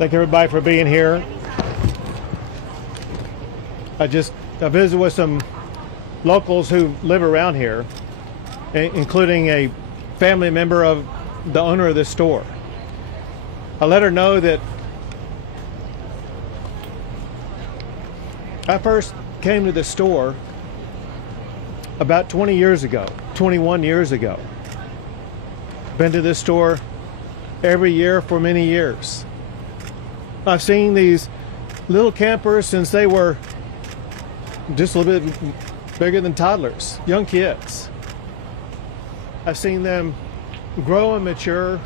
Thank everybody for being here. I visited with some locals who live around here, including a family member of the owner of this store. I let her know that I first came to the store about 21 years ago. Been to this store every year for many years. I've seen these little campers since they were just a little bit bigger than toddlers, young kids. I've seen them grow and mature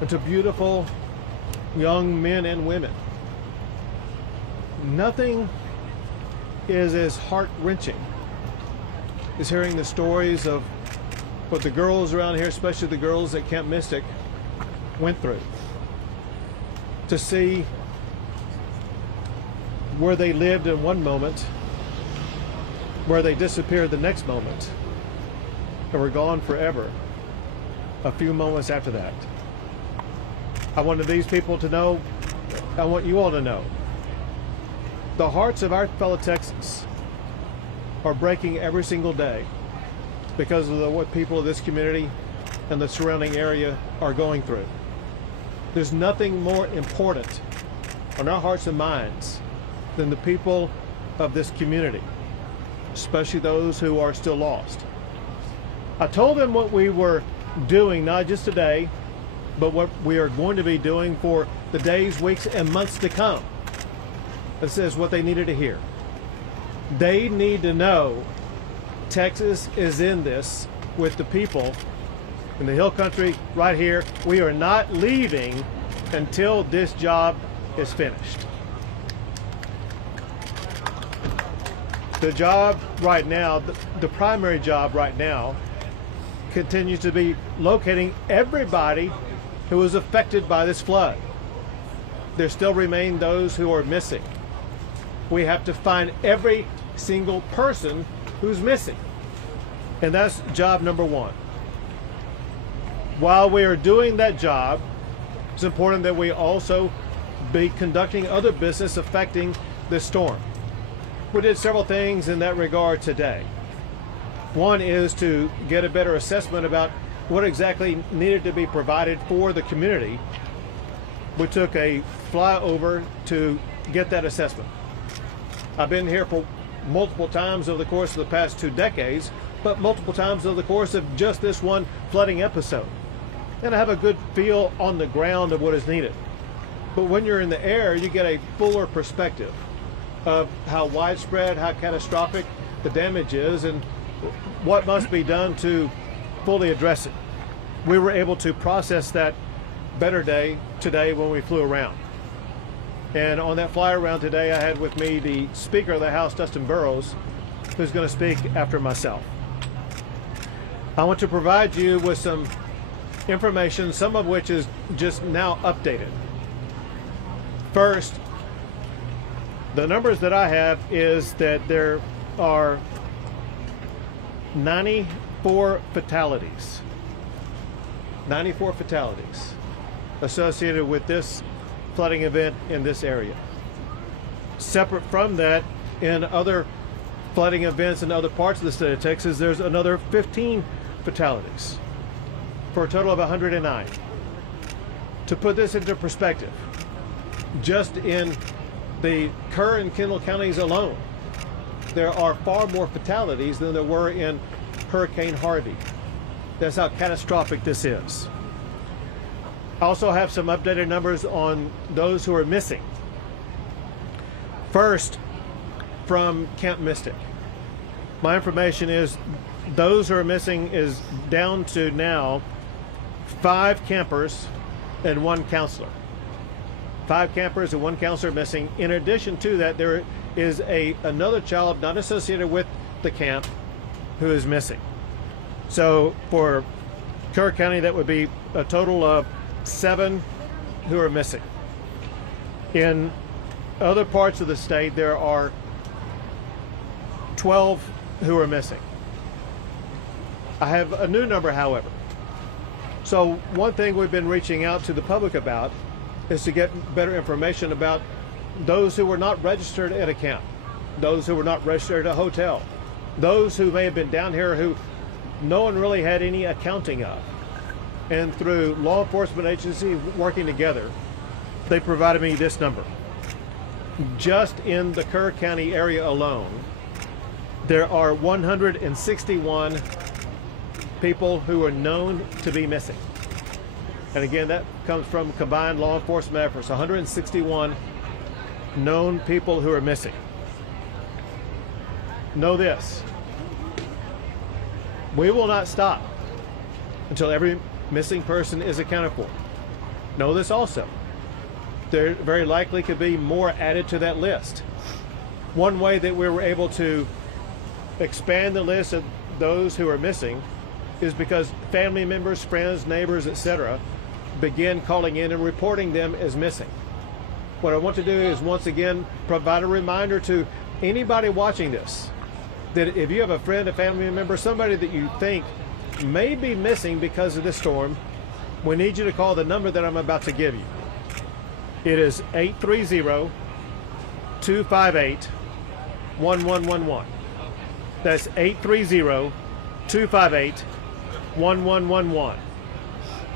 into beautiful young men and women. Nothing is as heart-wrenching as hearing the stories of what the girls around here, especially the girls at Camp Mystic, went through. To see where they lived in one moment, where they disappeared the next moment, and were gone forever a few moments after that. I wanted these people to know, I want you all to know, the hearts of our fellow Texans are breaking every single day because of what people of this community and the surrounding area are going through. There's nothing more important on our hearts and minds than the people of this community, especially those who are still lost. I told them what we were doing, not just today, but what we are going to be doing for the days, weeks, and months to come. This is what they needed to hear. They need to know Texas is in this with the people in the Hill Country right here. We are not leaving until this job is finished. The job right now, the primary job right now, continues to be locating everybody who was affected by this flood. There still remain those who are missing. We have to find every single person who's missing. And that's job number one. While we are doing that job, it's important that we also be conducting other business affecting this storm. We did several things in that regard today. One is to get a better assessment about what exactly needed to be provided for the community. We took a flyover to get that assessment. I've been here for multiple times over the course of the past 2 decades, but multiple times over the course of just this one flooding episode. And I have a good feel on the ground of what is needed. But when you're in the air, you get a fuller perspective of how widespread, how catastrophic the damage is, and what must be done to fully address it. We were able to process that better today when we flew around. And on that fly around today, I had with me the Speaker of the House, Dustin Burrows, who's going to speak after myself. I want to provide you with some information, some of which is just now updated. First, the numbers that I have is that there are 94 fatalities. 94 fatalities associated with this flooding event in this area. Separate from that, in other flooding events in other parts of the state of Texas, there's another 15 fatalities for a total of 109. To put this into perspective, just in the Kerr and Kendall counties alone, there are far more fatalities than there were in Hurricane Harvey. That's how catastrophic this is. I also have some updated numbers on those who are missing. First, from Camp Mystic. My information is those who are missing is down to now 5 campers and 1 counselor. 5 campers and 1 counselor missing. In addition to that, there is another child not associated with the camp who is missing. So for Kerr County, that would be a total of 7 who are missing. In other parts of the state, there are 12 who are missing. I have a new number, however. So one thing we've been reaching out to the public about is to get better information about those who were not registered at a camp, those who were not registered at a hotel, those who may have been down here who no one really had any accounting of. And through law enforcement agency working together, they provided me this number. Just in the Kerr County area alone, there are 161 people who are known to be missing. And again, that comes from combined law enforcement efforts, 161 known people who are missing. Know this, we will not stop until every missing person is accounted for. Know this also, there very likely could be more added to that list. One way that we were able to expand the list of those who are missing is because family members, friends, neighbors, etc. begin calling in and reporting them as missing. What I want to do is once again provide a reminder to anybody watching this that if you have a friend, a family member, somebody that you think may be missing because of this storm, we need you to call the number that I'm about to give you. It is 830-258-1111. That's 830-258-1111.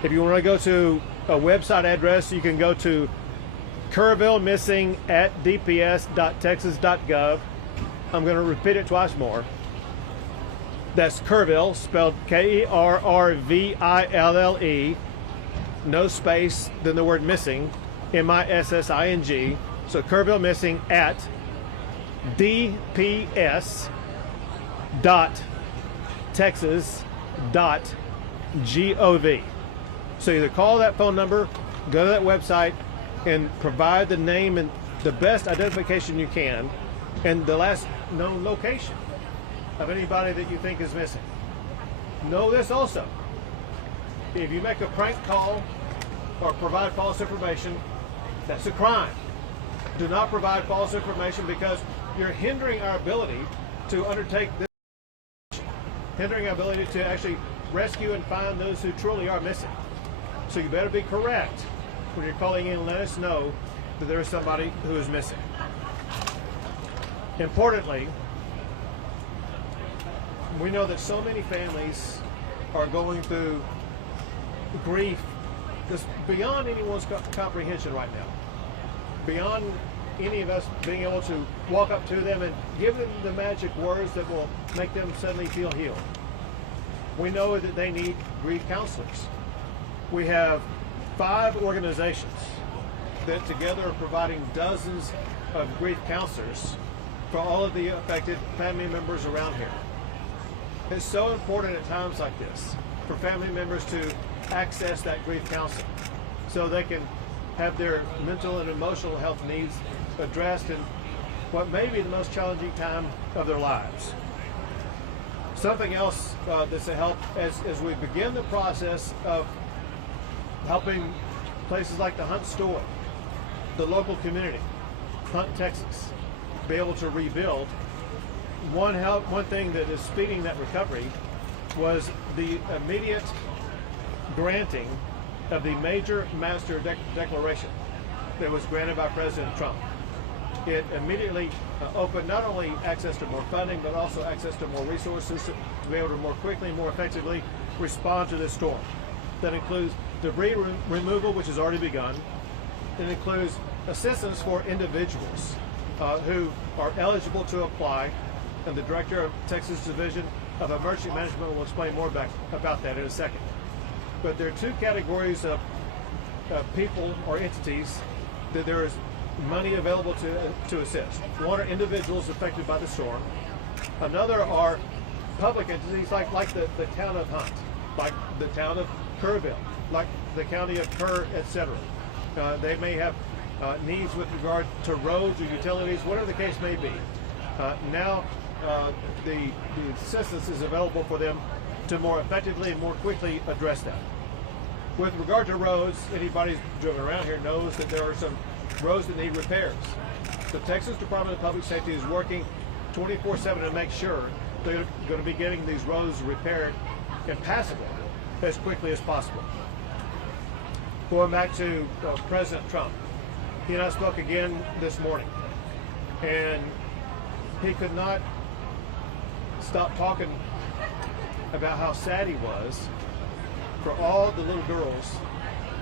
If you want to go to a website address, you can go to kerrvillemissing@dps.texas.gov. I'm going to repeat it twice more. That's Kerrville, spelled Kerrville, no space, then the word missing, MISSING. So Kerrville Missing at dps.texas.gov. So either call that phone number, go to that website, and provide the name and the best identification you can and the last known location of anybody that you think is missing. Know this also, if you make a prank call or provide false information, that's a crime. Do not provide false information because you're hindering our ability to undertake this, hindering our ability to actually rescue and find those who truly are missing. So you better be correct when you're calling in and let us know that there is somebody who is missing. Importantly, we know that so many families are going through grief that's beyond anyone's comprehension right now. Beyond any of us being able to walk up to them and give them the magic words that will make them suddenly feel healed. We know that they need grief counselors. We have 5 organizations that together are providing dozens of grief counselors for all of the affected family members around here. It's so important at times like this for family members to access that grief counseling so they can have their mental and emotional health needs addressed in what may be the most challenging time of their lives. Something else that's a help as we begin the process of helping places like the Hunt store, the local community, Hunt, Texas, be able to rebuild. One thing that is speeding that recovery was the immediate granting of the major master declaration that was granted by President Trump. It immediately opened not only access to more funding, but also access to more resources to be able to more quickly, more effectively respond to this storm. That includes debris removal, which has already begun. It includes assistance for individuals who are eligible to apply, and the Director of Texas Division of Emergency Management will explain more about that in a second. But there are 2 categories of people or entities that there is money available to assist. One are individuals affected by the storm. Another are public entities like the town of Hunt, like the town of Kerrville, like the county of Kerr, etc. They may have needs with regard to roads or utilities, whatever the case may be. Now the assistance is available for them to more effectively and more quickly address that. With regard to roads, anybody who's driven around here knows that there are some roads that need repairs. The Texas Department of Public Safety is working 24/7 to make sure they're going to be getting these roads repaired and passable as quickly as possible. Going back to President Trump, he and I spoke again this morning, and he could not stop talking about how sad he was for all the little girls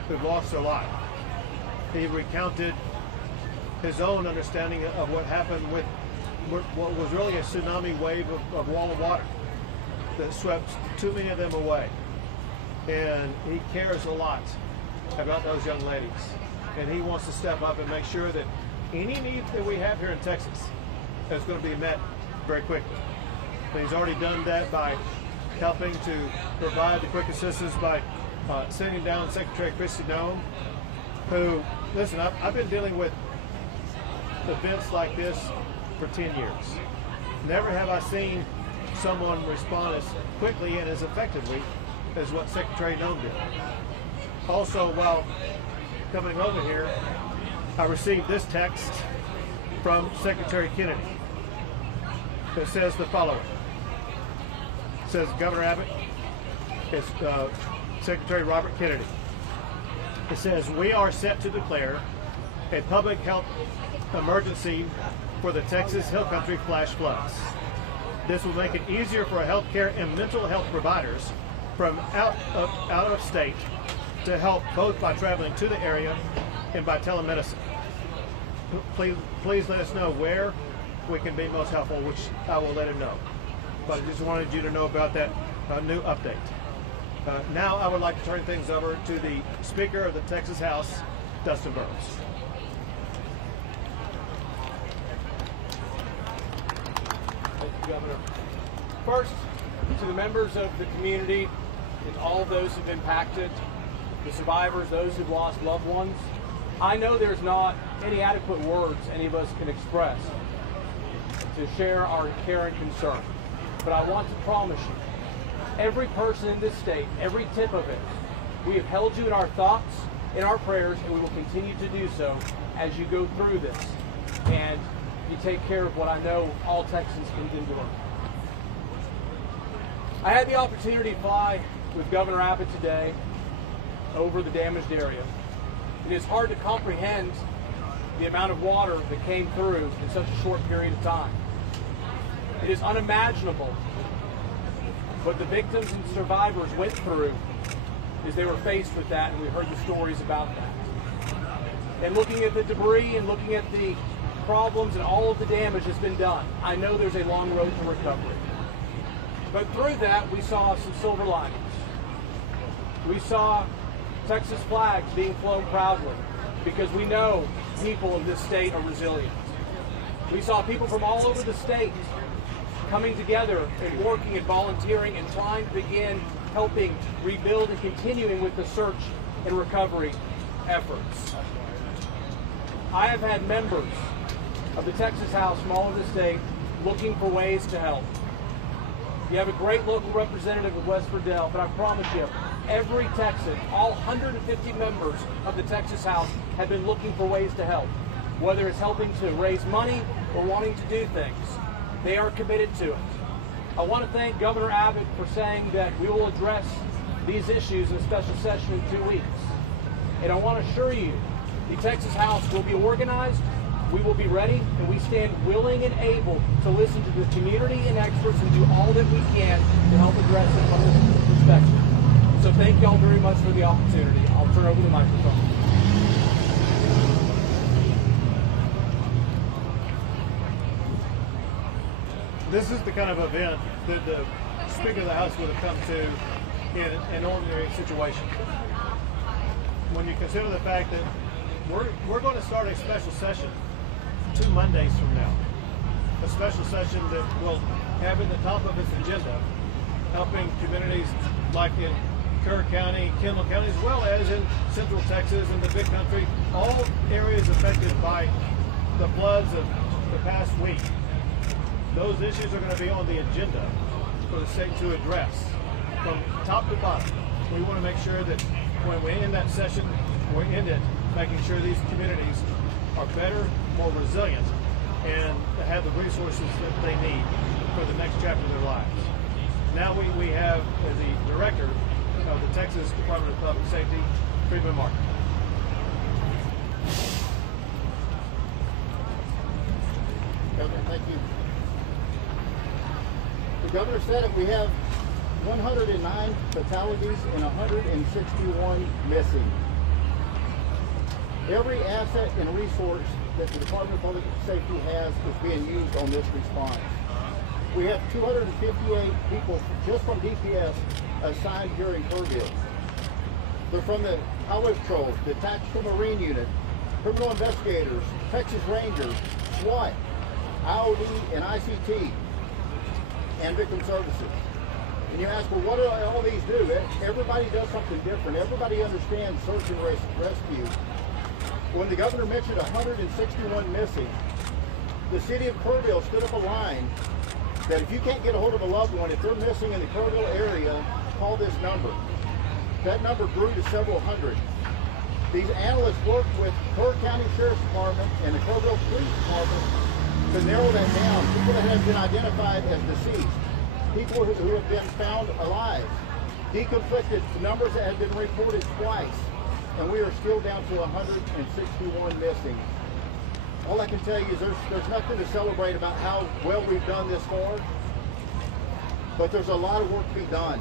who've lost their life. He recounted his own understanding of what happened with what was really a tsunami wave of wall of water that swept too many of them away. And he cares a lot about those young ladies. And he wants to step up and make sure that any need that we have here in Texas is going to be met very quickly. And he's already done that by helping to provide the quick assistance by sending down Secretary Kristi Noem, who, listen, I've been dealing with events like this for 10 years. Never have I seen someone respond as quickly and as effectively as what Secretary Noem did. Also, while coming over here, I received this text from Secretary Kennedy that says the following. It says, Governor Abbott, it's Secretary Robert Kennedy. It says, we are set to declare a public health emergency for the Texas Hill Country flash floods. This will make it easier for healthcare and mental health providers from out of state to help both by traveling to the area and by telemedicine. Please let us know where we can be most helpful, which I will let him know. But I just wanted you to know about that new update. Now I would like to turn things over to the Speaker of the Texas House, Dustin Burns. Thank you, Governor. First, to the members of the community and all those who've been impacted, the survivors, those who've lost loved ones, I know there's not any adequate words any of us can express to share our care and concern. But I want to promise you, every person in this state, every tip of it, we have held you in our thoughts, in our prayers, and we will continue to do so as you go through this and you take care of what I know all Texans can endure. I had the opportunity to fly with Governor Abbott today over the damaged area. It is hard to comprehend the amount of water that came through in such a short period of time. It is unimaginable what the victims and survivors went through as they were faced with that, and we heard the stories about that. And looking at the debris and looking at the problems and all of the damage that's been done, I know there's a long road to recovery. But through that, we saw some silver linings. We saw Texas flags being flown proudly because we know people in this state are resilient. We saw people from all over the state coming together and working and volunteering and trying to begin helping rebuild and continuing with the search and recovery efforts. I have had members of the Texas House from all over the state looking for ways to help. You have a great local representative of West Verdell, but I promise you, every Texan, all 150 members of the Texas House have been looking for ways to help, whether it's helping to raise money or wanting to do things. They are committed to it. I want to thank Governor Abbott for saying that we will address these issues in a special session in 2 weeks. And I want to assure you, the Texas House will be organized, we will be ready, and we stand willing and able to listen to the community and experts and do all that we can to help address it from this perspective. So thank you all very much for the opportunity. I'll turn over the microphone. This is the kind of event that the Speaker of the House would have come to in an ordinary situation. When you consider the fact that we're going to start a special session 2 Mondays from now, a special session that will have at the top of its agenda helping communities like in Kerr County, Kendall County, as well as in Central Texas and the Big Country, all areas affected by the floods of the past week. Those issues are going to be on the agenda for the state to address from top to bottom. We want to make sure that when we end that session, we end it making sure these communities are better, more resilient, and have the resources that they need for the next chapter of their lives. Now we have the director of the Texas Department of Public Safety, KRIV. you. The governor said it. We have 109 fatalities and 161 missing. Every asset and resource that the Department of Public Safety has is being used on this response. We have 258 people just from DPS assigned here in KRIV. They're from the Highway Patrol, the Tactical Marine Unit, Criminal Investigators, Texas Rangers, SWAT, IOD and ICT, and Victim Services. And you ask, well, what do all these do? Everybody does something different. Everybody understands search and rescue. When the governor mentioned 161 missing, the city of KRIV stood up a line that if you can't get a hold of a loved one, if they're missing in the KRIV area, call this number. That number grew to several hundred. These analysts worked with Kerr County Sheriff's Department and the KRIV Police Department to narrow that down. People that have been identified as deceased, people who have been found alive, deconflicted numbers that have been reported twice, and we are still down to 161 missing. All I can tell you is there's nothing to celebrate about how well we've done this far, but there's a lot of work to be done.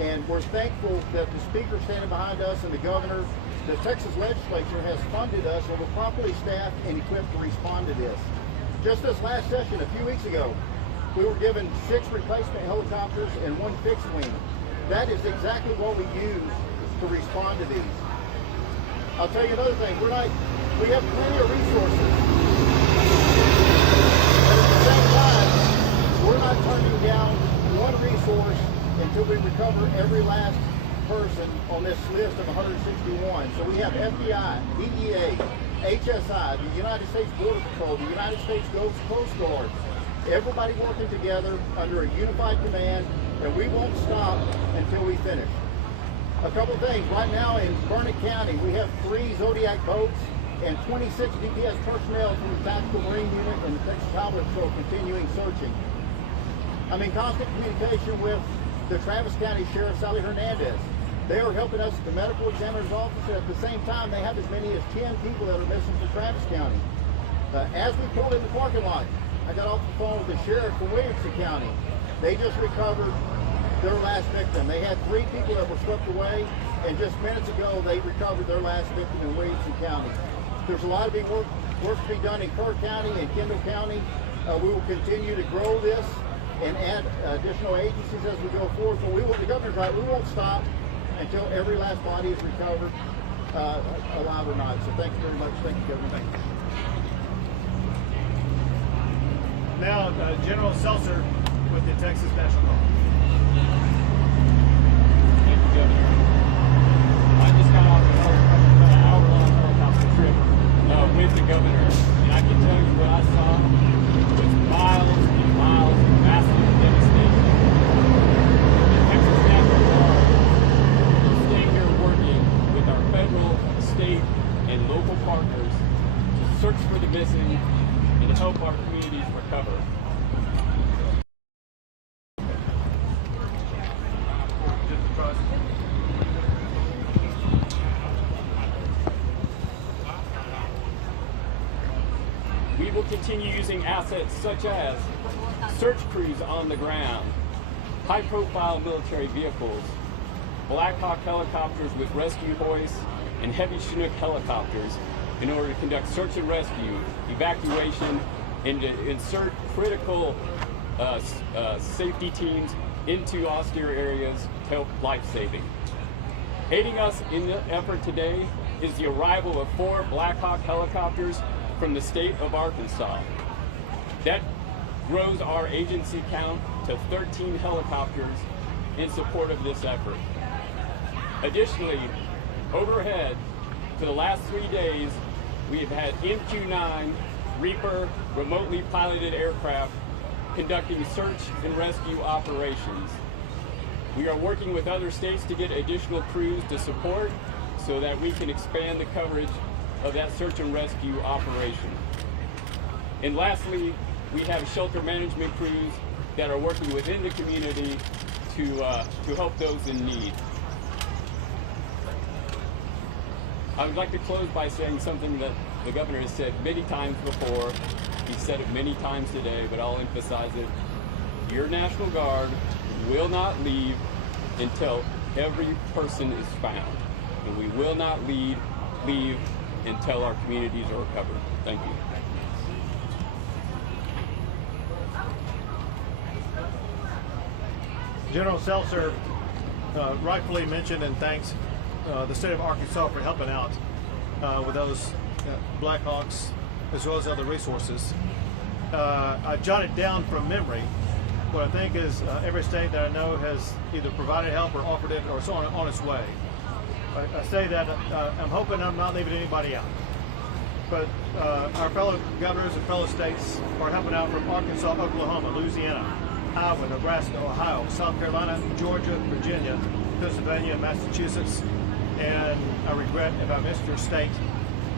And we're thankful that the speaker standing behind us and the governor, the Texas legislature has funded us and we're properly staffed and equipped to respond to this. Just this last session, a few weeks ago, we were given 6 replacement helicopters and 1 fixed wing. That is exactly what we use to respond to these. I'll tell you another thing, we have plenty of resources. But at the same time, we're not turning down one resource until we recover every last person on this list of 161. So we have FBI, DEA, HSI, the United States Border Patrol, the United States Coast Guard, everybody working together under a unified command, and we won't stop until we finish. A couple things. Right now in Burnett County, we have 3 Zodiac boats and 26 DPS personnel from the Tactical Marine Unit and the Texas Highway Patrol continuing searching. I'm in constant communication with the Travis County Sheriff, Sally Hernandez. They are helping us at the Medical Examiner's Office, and at the same time, they have as many as 10 people that are missing from Travis County. As we pulled in the parking lot, I got off the phone with the Sheriff from Williamson County. They just recovered their last victim. They had 3 people that were swept away, and just minutes ago, they recovered their last victim in Williamson County. There's a lot of big work to be done in Kerr County and Kendall County. We will continue to grow this and add additional agencies as we go forward. But the governor's right, we won't stop until every last body is recovered, alive or not. So thank you very much. Thank you, Governor. Thank you. Now, General Seltzer with the Texas National Guard. Thank you, Governor. I just got off an hour-long helicopter trip with the governor, and I can tell you what I saw was miles and miles of massive devastation. The Texas National Guard is staying here working with our federal, state, and local partners to search for the missing and help our communities recover. We will continue using assets such as search crews on the ground, high-profile military vehicles, Black Hawk helicopters with rescue hoists, and heavy Chinook helicopters in order to conduct search and rescue, evacuation, and to insert critical safety teams into austere areas to help life-saving. Aiding us in the effort today is the arrival of 4 Black Hawk helicopters from the state of Arkansas. That grows our agency count to 13 helicopters in support of this effort. Additionally, overhead for the last 3 days, we have had MQ-9 Reaper remotely piloted aircraft conducting search and rescue operations. We are working with other states to get additional crews to support so that we can expand the coverage of that search and rescue operation. And lastly, we have shelter management crews that are working within the community to help those in need. I would like to close by saying something that the governor has said many times before, He said it many times today, but I'll emphasize it. Your National Guard will not leave until every person is found. And we will not leave until our communities are recovered. Thank you. General Seltzer rightfully mentioned and thanks the state of Arkansas for helping out with those Blackhawks as well as other resources. I jotted down from memory what I think is every state that I know has either provided help or offered it or so on its way. I say that I'm hoping I'm not leaving anybody out. But our fellow governors and fellow states are helping out from Arkansas, Oklahoma, Louisiana, Iowa, Nebraska, Ohio, South Carolina, Georgia, Virginia, Pennsylvania, Massachusetts, and I regret if I missed your state.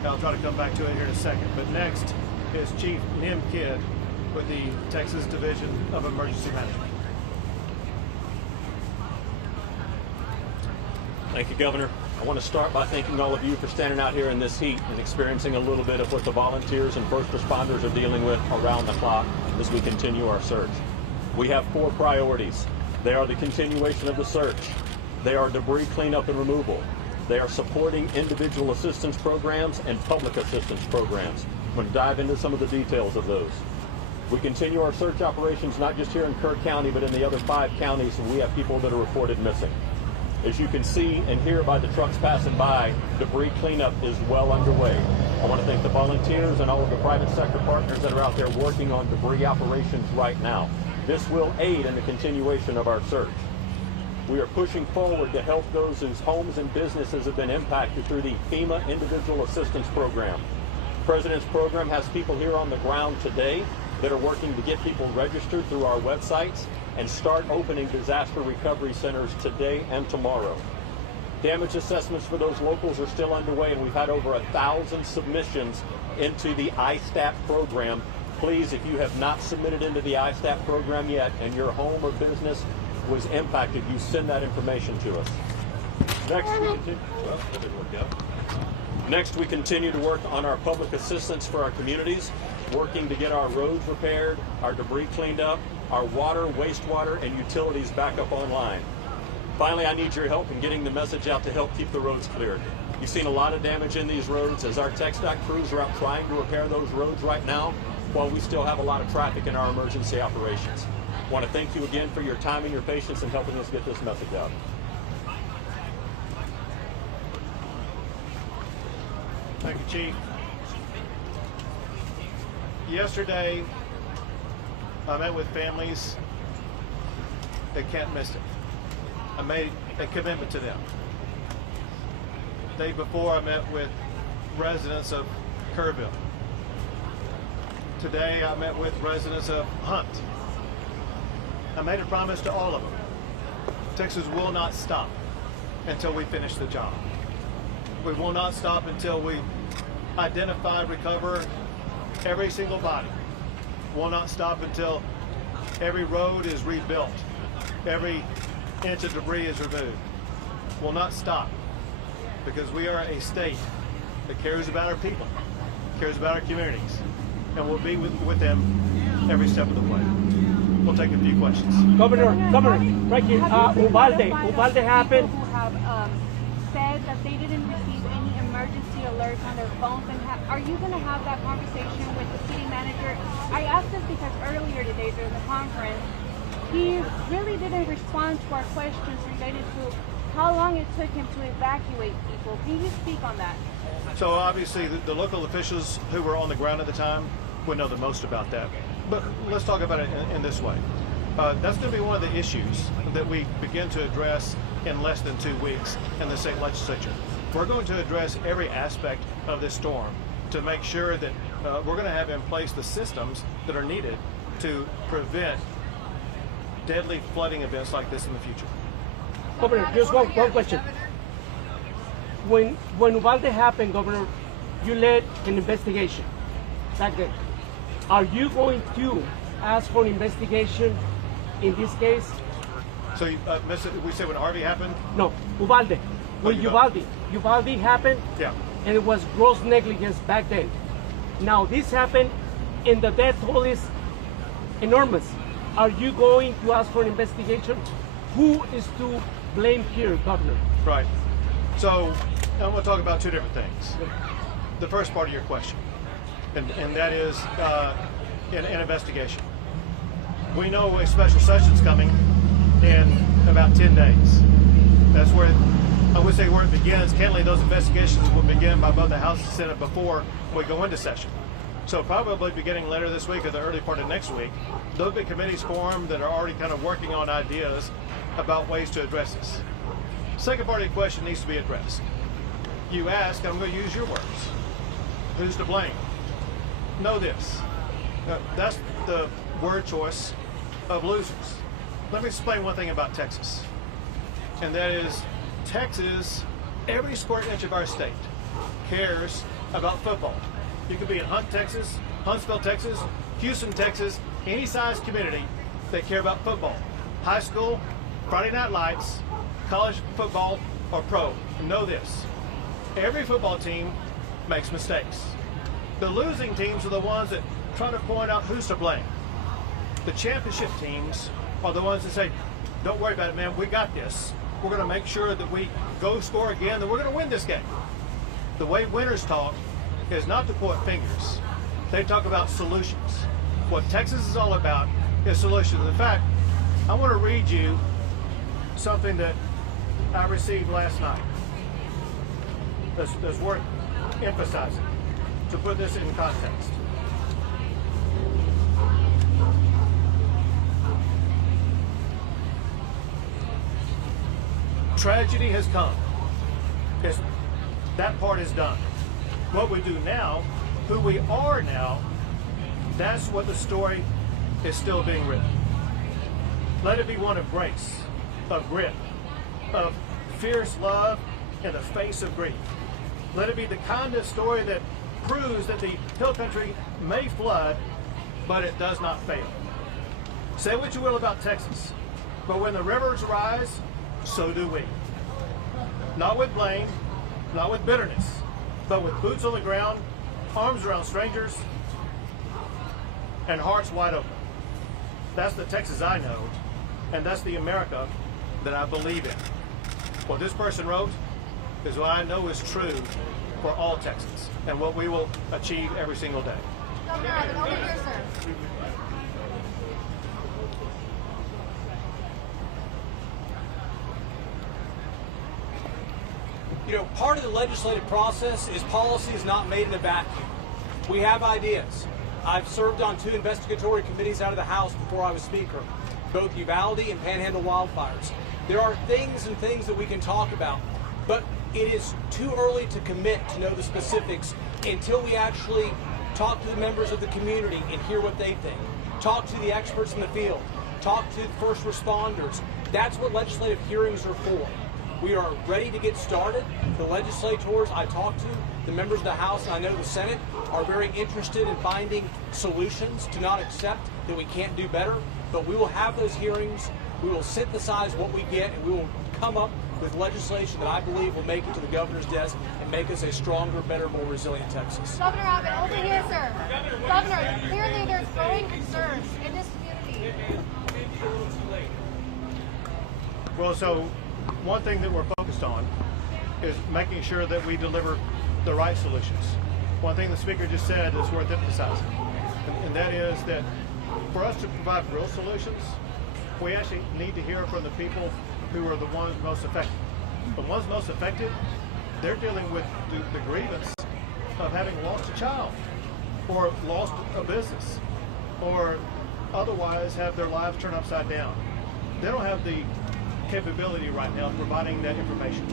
I'll try to come back to it here in a second. But next is Chief Nim Kidd with the Texas Division of Emergency Management. Thank you, Governor. I want to start by thanking all of you for standing out here in this heat and experiencing a little bit of what the volunteers and first responders are dealing with around the clock as we continue our search. We have 4 priorities. They are the continuation of the search. They are debris cleanup and removal. They are supporting individual assistance programs and public assistance programs. I'm going to dive into some of the details of those. We continue our search operations not just here in Kerr County, but in the other 5 counties, and we have people that are reported missing. As you can see and hear by the trucks passing by, debris cleanup is well underway. I want to thank the volunteers and all of the private sector partners that are out there working on debris operations right now. This will aid in the continuation of our search. We are pushing forward to help those whose homes and businesses have been impacted through the FEMA Individual Assistance Program. The President's program has people here on the ground today that are working to get people registered through our websites and start opening disaster recovery centers today and tomorrow. Damage assessments for those locals are still underway, and we've had over 1,000 submissions into the ISTAT program. Please, if you have not submitted into the ISTAT program yet and your home or business was impacted, you send that information to us. Next, we continue to work on our public assistance for our communities, working to get our roads repaired, our debris cleaned up, our water, wastewater, and utilities back up online. Finally, I need your help in getting the message out to help keep the roads cleared. You've seen a lot of damage in these roads as our TxDOT crews are out trying to repair those roads right now, while we still have a lot of traffic in our emergency operations. I want to thank you again for your time and your patience in helping us get this message out. Thank you, Chief. Yesterday, I met with families that can't miss it. I made a commitment to them. The day before, I met with residents of Kerrville. Today, I met with residents of Hunt. I made a promise to all of them. Texas will not stop until we finish the job. We will not stop until we identify, recover every single body. Will not stop until every road is rebuilt, every inch of debris is removed. Will not stop because we are a state that cares about our people, cares about our communities, and we'll be with them every step of the way. We'll take a few questions. Governor, right here, Uvalde happened. Who have said that they didn't receive any emergency alerts on their phones, and are you going to have that conversation with the city manager? I asked this because earlier today during the conference, he really didn't respond to our questions related to how long it took him to evacuate people. Can you speak on that? So obviously the local officials who were on the ground at the time would know the most about that. But let's talk about it in this way. That's going to be one of the issues that we begin to address in less than 2 weeks in the state legislature. We're going to address every aspect of this storm to make sure that we're going to have in place the systems that are needed to prevent deadly flooding events like this in the future. Governor, just one question. When Uvalde happened, Governor, you led an investigation back then. Are you going to ask for an investigation in this case? So we said when Harvey happened? No, Uvalde. When Uvalde happened, yeah, and it was gross negligence back then. Now this happened and the death toll is enormous. Are you going to ask for an investigation? Who is to blame here, Governor? Right. So I'm going to talk about two different things. The first part of your question, and that is an investigation. We know a special session's coming in about 10 days. That's where, I would say where it begins. Candidly, those investigations will begin by both the House and Senate before we go into session. So probably beginning later this week or the early part of next week, there'll be committees formed that are already kind of working on ideas about ways to address this. Second part of the question needs to be addressed. You ask, I'm going to use your words, who's to blame? Know this. That's the word choice of losers. Let me explain one thing about Texas. And that is, Texas, every square inch of our state cares about football. You could be in Hunt, Texas, Huntsville, Texas, Houston, Texas, any size community that care about football. High school, Friday night lights, college football, or pro. And know this, every football team makes mistakes. The losing teams are the ones that try to point out who's to blame. The championship teams are the ones that say, don't worry about it, man, we got this. We're going to make sure that we go score again, and we're going to win this game. The way winners talk is not to point fingers. They talk about solutions. What Texas is all about is solutions. In fact, I want to read you something that I received last night that's worth emphasizing to put this in context. Tragedy has come. That part is done. What we do now, who we are now, that's what the story is still being written. Let it be one of grace, of grit, of fierce love in the face of grief. Let it be the kind of story that proves that the hill country may flood, but it does not fail. Say what you will about Texas, but when the rivers rise, so do we. Not with blame, not with bitterness, but with boots on the ground, arms around strangers, and hearts wide open. That's the Texas I know, and that's the America that I believe in. What this person wrote is what I know is true for all Texans, and what we will achieve every single day. Governor Abbott, over here, sir. You know, part of the legislative process is policy is not made in a vacuum. We have ideas. I've served on 2 investigatory committees out of the House before I was Speaker, both Uvalde and Panhandle wildfires. There are things that we can talk about, but it is too early to commit to know the specifics until we actually talk to the members of the community and hear what they think. Talk to the experts in the field. Talk to the first responders. That's what legislative hearings are for. We are ready to get started. The legislators I talk to, the members of the House, and I know the Senate, are very interested in finding solutions to not accept that we can't do better. But we will have those hearings. We will synthesize what we get, and we will come up with legislation that I believe will make it to the governor's desk and make us a stronger, better, more resilient Texas. Governor Abbott, over here, sir. Governor, clearly there's growing concerns in this community. Well, so one thing that we're focused on is making sure that we deliver the right solutions. One thing the speaker just said is worth emphasizing, and that is that for us to provide real solutions, we actually need to hear from the people who are the ones most affected. The ones most affected, they're dealing with the grievance of having lost a child, or lost a business, or otherwise have their lives turned upside down. They don't have the capability right now of providing that information.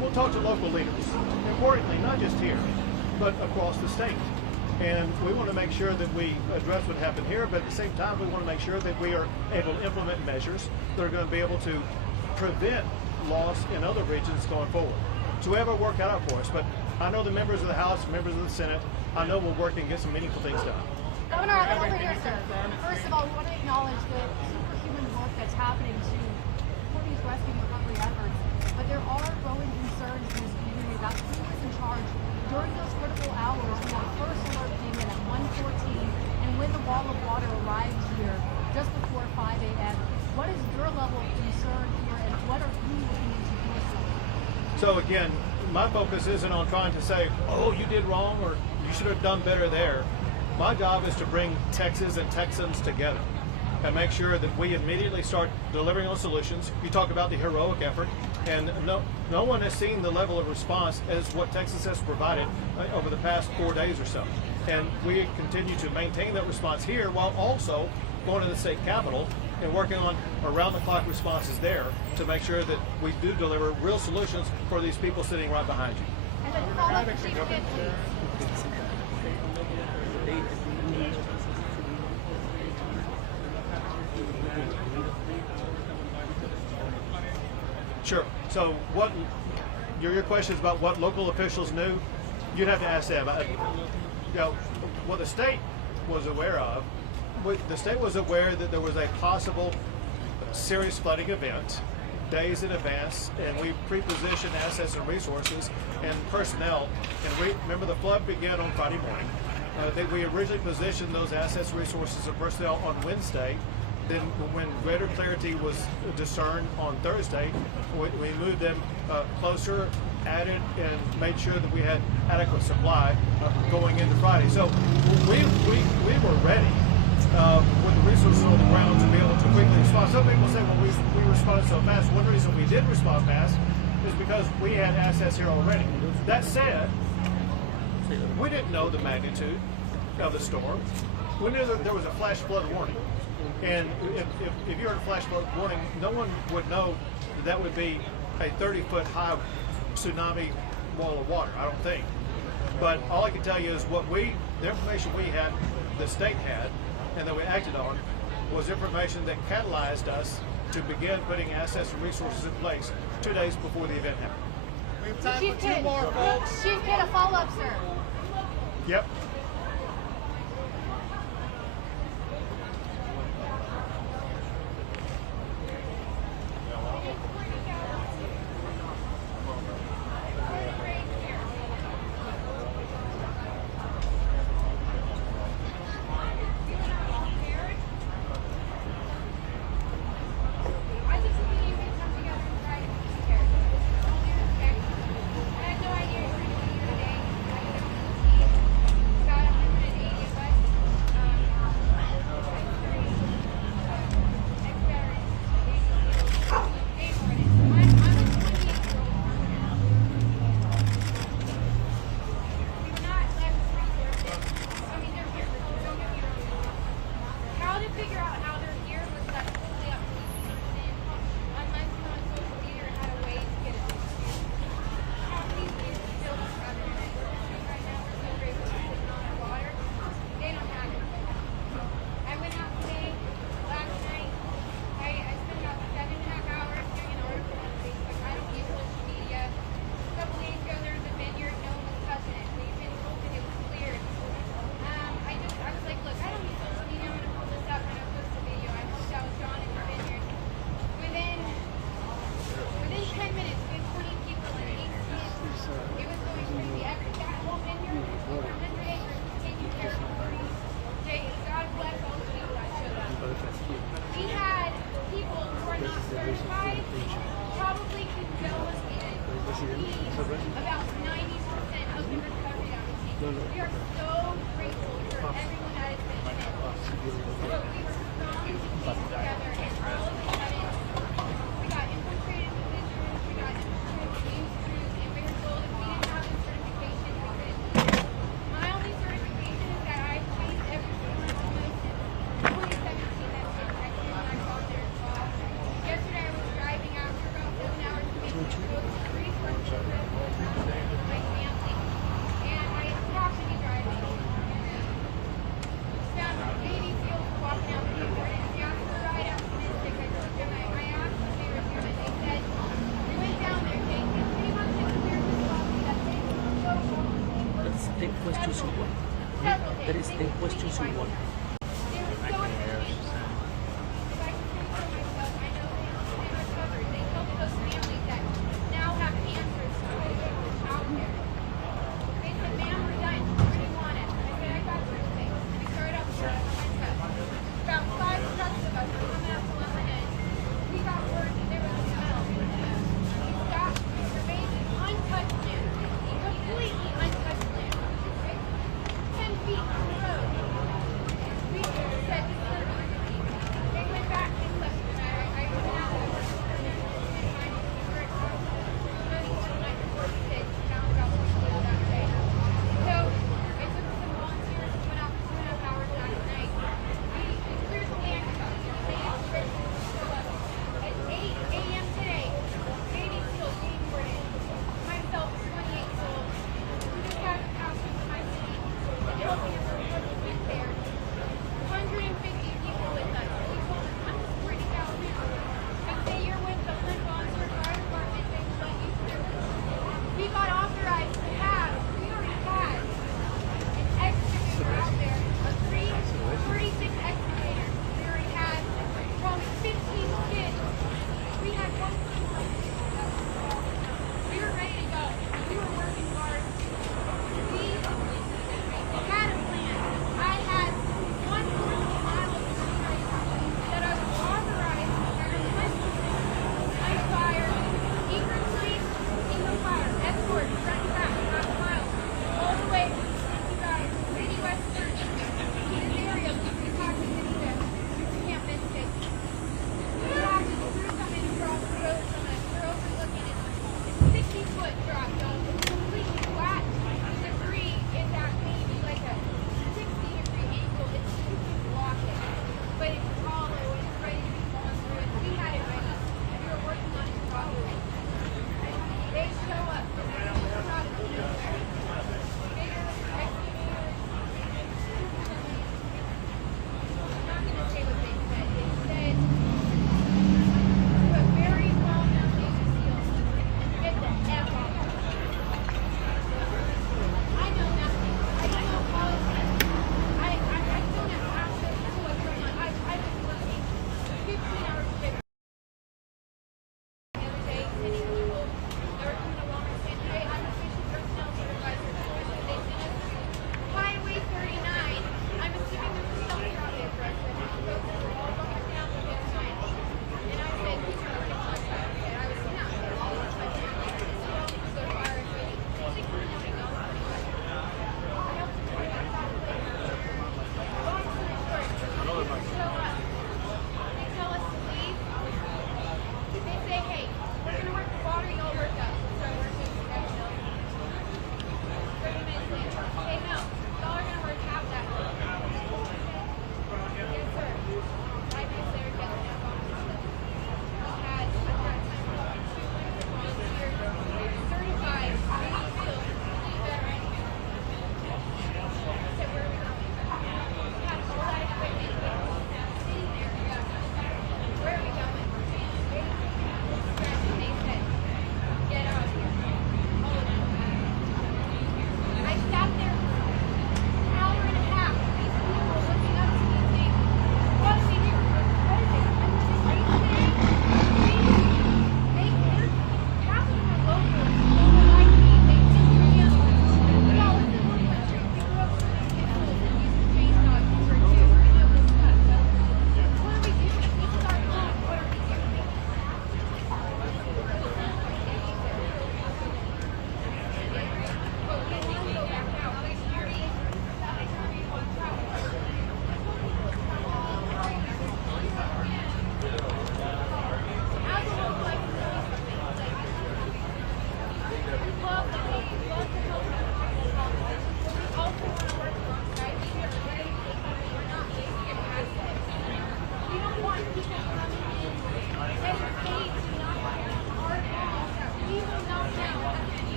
We'll talk to local leaders, importantly, not just here, but across the state. And we want to make sure that we address what happened here, but at the same time, we want to make sure that we are able to implement measures that are going to be able to prevent loss in other regions going forward. So we have our work cut out for us, but I know the members of the House, members of the Senate, I know we'll work and get some meaningful things done. Governor Abbott, over here, sir. First of all, we want to acknowledge the superhuman work that's happening to support these rescue and recovery efforts. But there are growing concerns in this community about who is in charge. During those critical hours, when our first alert came in at 1:14 level of concern here, and what are you looking into doing? So again, my focus isn't on trying to say, oh, you did wrong or you should have done better there. My job is to bring Texas and Texans together and make sure that we immediately start delivering on solutions. You talk about the heroic effort, and no one has seen the level of response as what Texas has provided over the past 4 days or so. And we continue to maintain that response here while also going to the state capitol and working on around-the-clock responses there to make sure that we do deliver real solutions for these people sitting right behind you. And then follow up to Chief Kid, please. Sure. So what your question is about what local officials knew? You'd have to ask them. You know, what the state was aware of, the state was aware that there was a possible serious flooding event days in advance, and we pre-positioned assets and resources and personnel. And remember, the flood began on Friday morning. We originally positioned those assets, resources, and personnel on Wednesday. Then when greater clarity was discerned on Thursday, we moved them closer, added, and made sure that we had adequate supply going into Friday. So we were ready with the resources on the ground to be able to quickly respond. Some people say, well, we responded so fast. One reason we did respond fast is because we had assets here already. That said, we didn't know the magnitude of the storm. We knew that there was a flash flood warning. And if you heard a flash flood warning, no one would know that would be a 30-foot high tsunami wall of water, I don't think. But all I can tell you is the information we had, the state had, and that we acted on, was information that catalyzed us to begin putting assets and resources in place 2 days before the event happened. We have time for 2 more, folks. Chief Kid, a follow-up, sir. Yep. That is 10 questions in one. About 5 trucks of us are coming up on the head. We got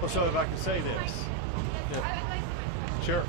Well, so if I can say this. Yeah. Sure.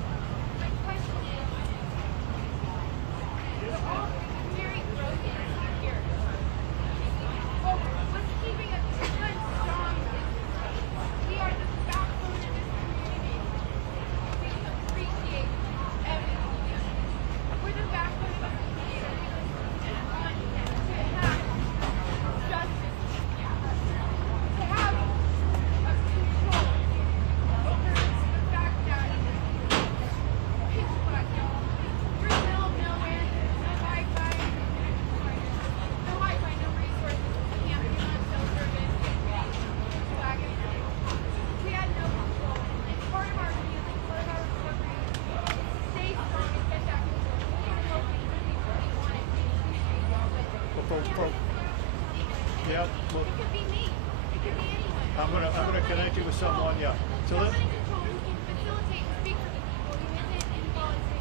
Yeah, well, It could be me. It could be anyone. I'm gonna connect you with someone. Yeah. So let. Someone in control who can facilitate and speak for the people who isn't involved in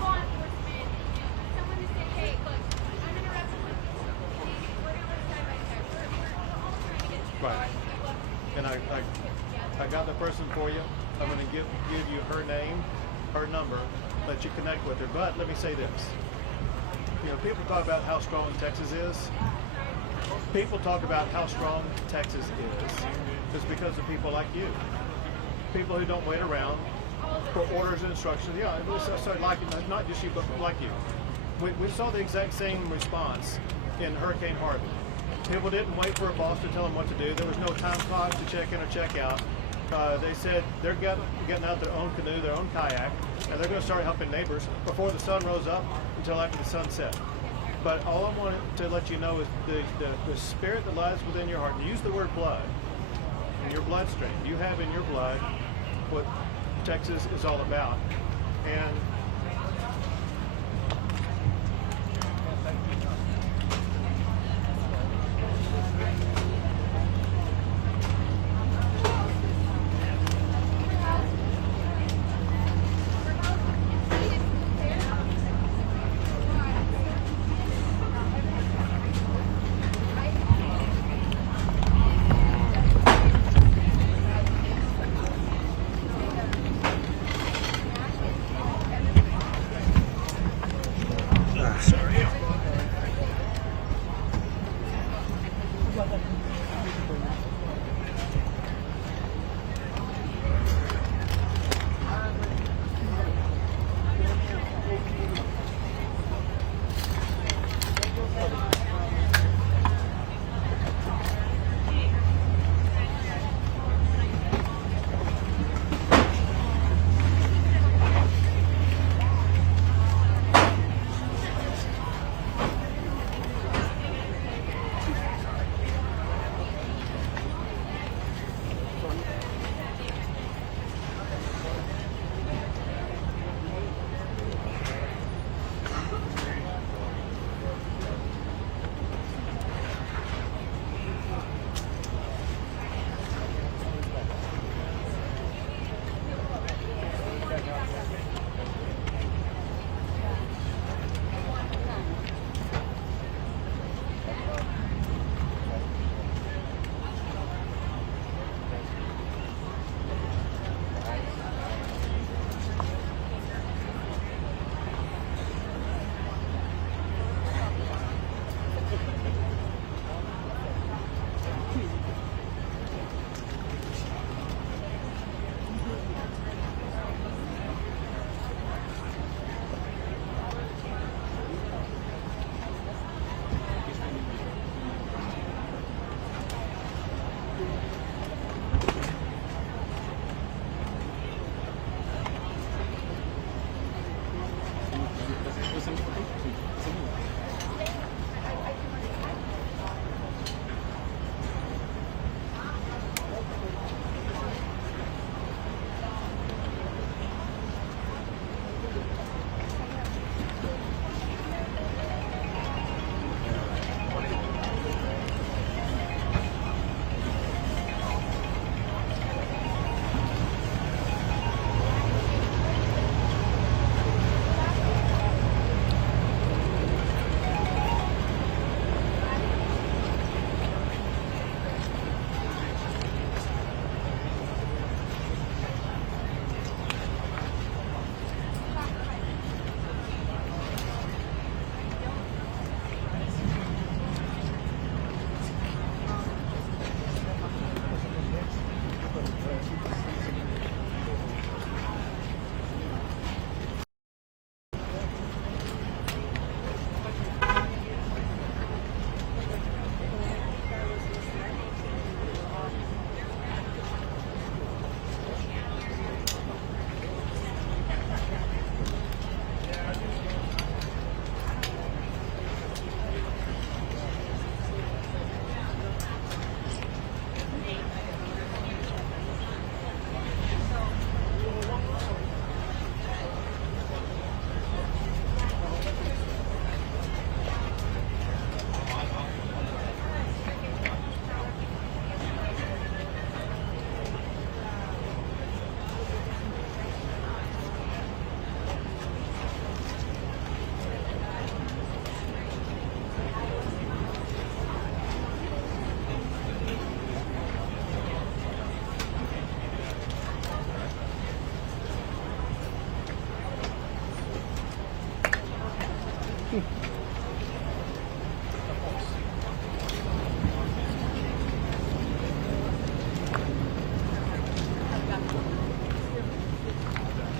law enforcement. Someone to say, hey, look, I'm in a representative. We're gonna work side by side. We're all trying to get to the Right. And I got the person for you. I'm gonna give you her name, her number, let you connect with her. But let me say this. You know, people talk about how strong Texas is. People talk about how strong Texas is just because of people like you. People who don't wait around for orders and instructions. Yeah, sorry, like not just you, but like you. We saw the exact same response in Hurricane Harvey. People didn't wait for a boss to tell them what to do. There was no time clock to check in or check out. They said they're getting out their own canoe, their own kayak, and they're going to start helping neighbors before the sun rose up until after the sun set. But all I wanted to let you know is the spirit that lies within your heart. And use the word blood in your bloodstream. You have in your blood what Texas is all about. And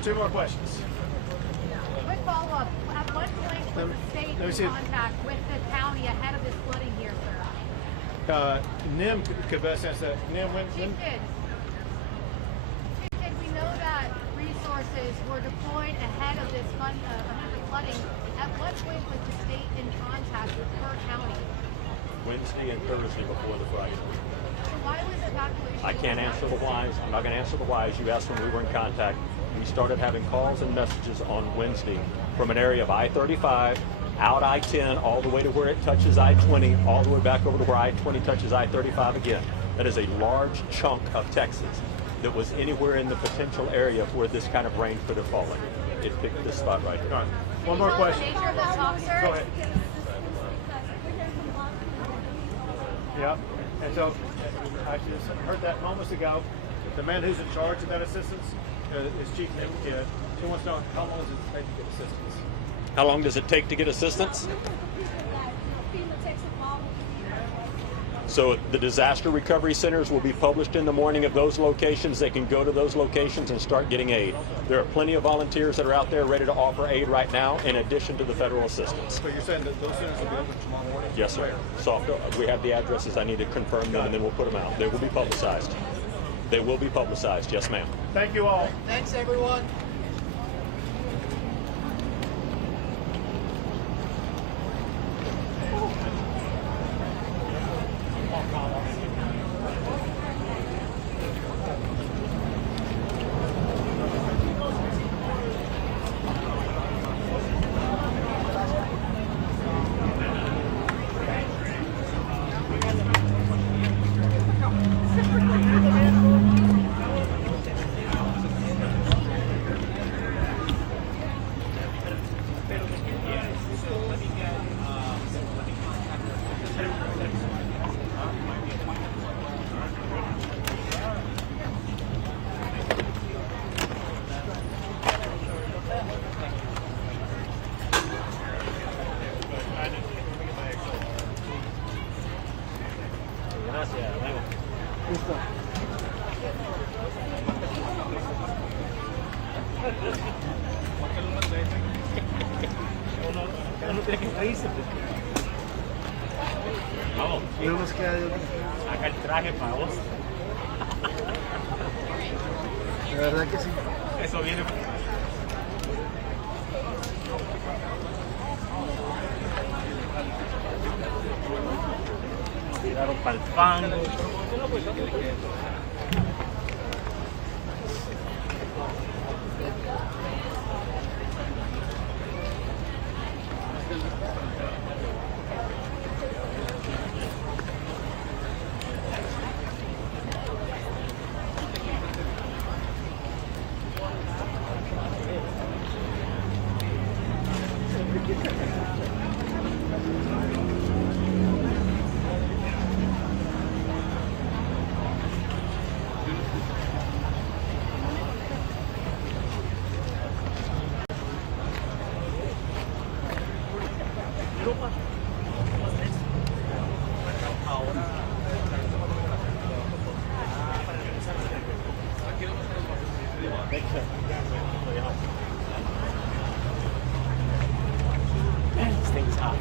Two more questions. Quick follow-up. At what point was the state let me in see. contact with the county ahead of this flooding here, sir? Nim could best answer that. Nim, when Chief did. We know that resources were deployed ahead of this ahead of the flooding. At what point was the state in contact with her county? Wednesday and Thursday before the Friday. So why was evacuation? I can't answer the whys. I'm not going to answer the whys. You asked when we were in contact. We started having calls and messages on Wednesday from an area of I-35, out I-10, all the way to where it touches I-20, all the way back over to where I-20 touches I-35 again. That is a large chunk of Texas that was anywhere in the potential area where this kind of rain could have fallen. It picked this spot right here. All right. One more question. The nature of the talk, sir? Go ahead. Yep. And so, I just heard that moments ago. The man who's in charge of that assistance is Chief Nick Kidd. He wants to know how long does it take to get assistance? How long does it take to get assistance? So the disaster recovery centers will be published in the morning of those locations. They can go to those locations and start getting aid. There are plenty of volunteers that are out there ready to offer aid right now, in addition to the federal assistance. So you're saying that those centers will be open tomorrow morning? Yes, sir. We have the addresses. I need to confirm them, and then we'll put them out. They will be publicized. They will be publicized. Yes, ma'am. Thank you all. Thanks, everyone. Vamos, tenemos que acá el traje para vos. De verdad que sí. Eso viene. Tiraron para el fango. This thing's hot.